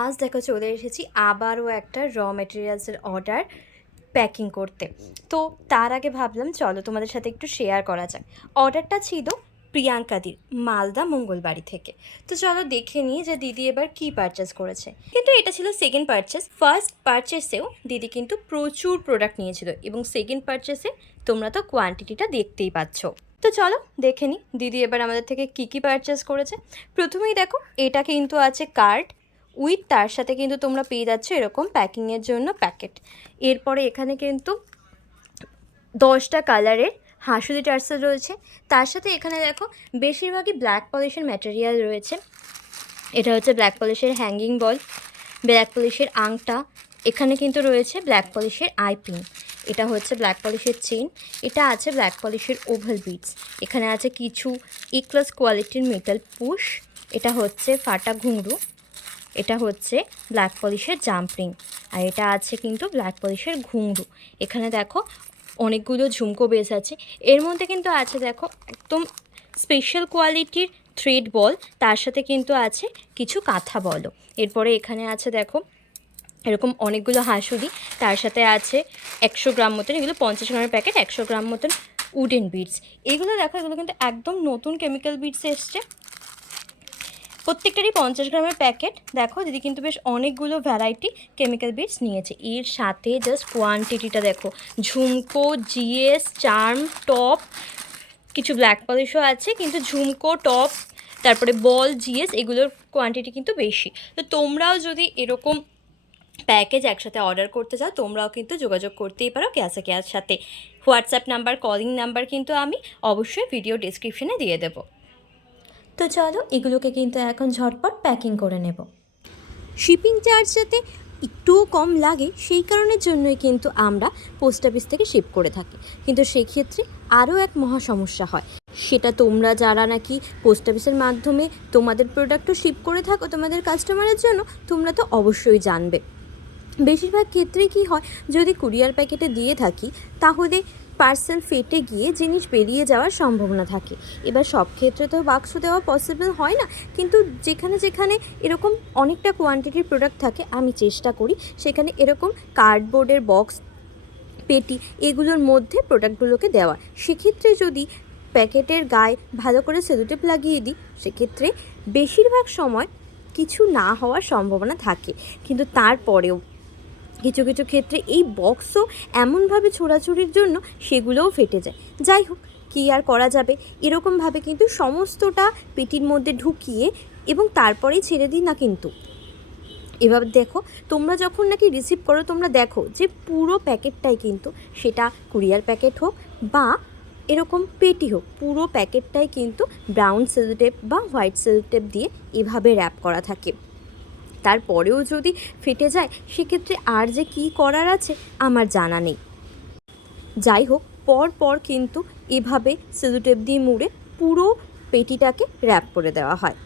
আজ দেখো চলে এসেছি আবারও একটা মেটেরিয়ালসের অর্ডার প্যাকিং করতে। তো তার আগে ভাবলাম চলো তোমাদের সাথে একটু শেয়ার করা যাক। অর্ডারটা ছিল প্রিয়াঙ্কাদির, মালদা মঙ্গলবাড়ি থেকে। তো চলো দেখে নিই যে দিদি এবার কী পারচেস করেছে। কিন্তু এটা ছিল সেকেন্ড পারচেস। ফার্স্ট পারচেসেও দিদি কিন্তু প্রচুর প্রোডাক্ট নিয়েছিল এবং সেকেন্ড পারচেসে তোমরা তো কোয়ান্টিটিটা দেখতেই পাচ্ছ। তো চলো দেখে নিই দিদি এবার আমাদের থেকে কী কী পারচেস করেছে। প্রথমেই দেখো, এটা কিন্তু আছে কার্ড উইথ, তার সাথে কিন্তু তোমরা পেয়ে যাচ্ছ এরকম প্যাকিংয়ের জন্য প্যাকেট। এরপরে এখানে কিন্তু 10টা কালারের হাঁসুলি টার্সেল রয়েছে। তার সাথে এখানে দেখো বেশিরভাগই ব্ল্যাক পলিশের ম্যাটেরিয়াল রয়েছে। এটা হচ্ছে ব্ল্যাক পলিশের হ্যাঙ্গিং বল, ব্ল্যাক পলিশের আংটা, এখানে কিন্তু রয়েছে ব্ল্যাক পলিশের আইপিন, এটা হচ্ছে ব্ল্যাক পলিশের চেন, এটা আছে ব্ল্যাক পলিশের ওভাল বিটস, এখানে আছে কিছু ক্লাস কোয়ালিটির মেটাল পুশ, এটা হচ্ছে ফাটা ঘুঙরু, এটা হচ্ছে ব্ল্যাক পলিশের জাম্পিং, আর এটা আছে কিন্তু ব্ল্যাক পলিশের ঘুঙরু। এখানে দেখো অনেকগুলো ঝুমকো বেস আছে। এর মধ্যে কিন্তু আছে দেখো একদম স্পেশাল কোয়ালিটির থ্রেড বল, তার সাথে কিন্তু আছে কিছু কাঁথা বলও। এরপরে এখানে আছে দেখো এরকম অনেকগুলো হাঁসুলি, তার সাথে আছে 100 গ্রাম মতন, এগুলো 50 গ্রামের প্যাকেট, 100 গ্রাম মতন উডেন বিডস। এগুলো দেখো এগুলো কিন্তু একদম নতুন কেমিক্যাল বিডস এসছে, প্রত্যেকটারই 50 গ্রামের প্যাকেট। দেখো দিদি কিন্তু বেশ অনেকগুলো ভ্যারাইটি কেমিক্যাল বিটস নিয়েছে। এর সাথে জাস্ট কোয়ান্টিটিটা দেখো, ঝুমকো, জিএস, চার্ম, টপ, কিছু ব্ল্যাক পলিশও আছে, কিন্তু ঝুমকো, টপ, তারপরে বল, জিএস এগুলোর কোয়ান্টিটি কিন্তু বেশি। তো তোমরাও যদি এরকম প্যাকেজ একসাথে অর্ডার করতে চাও তোমরাও কিন্তু যোগাযোগ করতেই পারো কেয়ার সাথে। হোয়াটসঅ্যাপ নাম্বার, কলিং নাম্বার কিন্তু আমি অবশ্যই ভিডিও ডেসক্রিপশনে দিয়ে দেবো। তো চলো এগুলোকে কিন্তু এখন ঝটপট প্যাকিং করে নেব। শিপিং চার্জ যাতে একটুও কম লাগে সেই কারণের জন্যই কিন্তু আমরা পোস্ট অফিস থেকে শিপ করে থাকি, কিন্তু সেই ক্ষেত্রে আরও এক মহা সমস্যা হয়। সেটা তোমরা যারা নাকি পোস্ট অফিসের মাধ্যমে তোমাদের প্রোডাক্টও শিপ করে থাকো তোমাদের কাস্টমারের জন্য, তোমরা তো অবশ্যই জানবে বেশিরভাগ ক্ষেত্রেই কী হয়, যদি কুরিয়ার প্যাকেটে দিয়ে থাকি তাহলে পার্সেল ফেটে গিয়ে জিনিস বেরিয়ে যাওয়ার সম্ভাবনা থাকে। এবার সব ক্ষেত্রে তো বাক্স দেওয়া পসিবল হয় না, কিন্তু যেখানে যেখানে এরকম অনেকটা কোয়ান্টিটির প্রোডাক্ট থাকে আমি চেষ্টা করি সেখানে এরকম কার্ডবোর্ডের বক্স, পেটি এগুলোর মধ্যে প্রোডাক্টগুলোকে দেওয়া। সেক্ষেত্রে যদি প্যাকেটের গায়ে ভালো করে সেলোটেপ লাগিয়ে দিই সেক্ষেত্রে বেশিরভাগ সময় কিছু না হওয়ার সম্ভাবনা থাকে, কিন্তু তারপরেও কিছু কিছু ক্ষেত্রে এই বক্সও এমনভাবে ছোড়াছুড়ির জন্য সেগুলোও ফেটে যায়। যাই হোক, কী আর করা যাবে, এরকমভাবে কিন্তু সমস্তটা পেটির মধ্যে ঢুকিয়ে এবং তারপরেই ছেড়ে দিই না। কিন্তু এবার দেখো তোমরা যখন নাকি রিসিভ করো তোমরা দেখো যে পুরো প্যাকেটটাই কিন্তু, সেটা কুরিয়ার প্যাকেট হোক বা এরকম পেটি হোক, পুরো প্যাকেটটাই কিন্তু ব্রাউন সেলোটেপ বা হোয়াইট সেলোটেপ দিয়ে এভাবে র্যাপ করা থাকে। তারপরেও যদি ফেটে যায় সেক্ষেত্রে আর যে কী করার আছে আমার জানা নেই। যাই হোক, পর কিন্তু এভাবে সেলোটেপ দিয়ে মুড়ে পুরো পেটিটাকে র্যাপ করে দেওয়া হয়।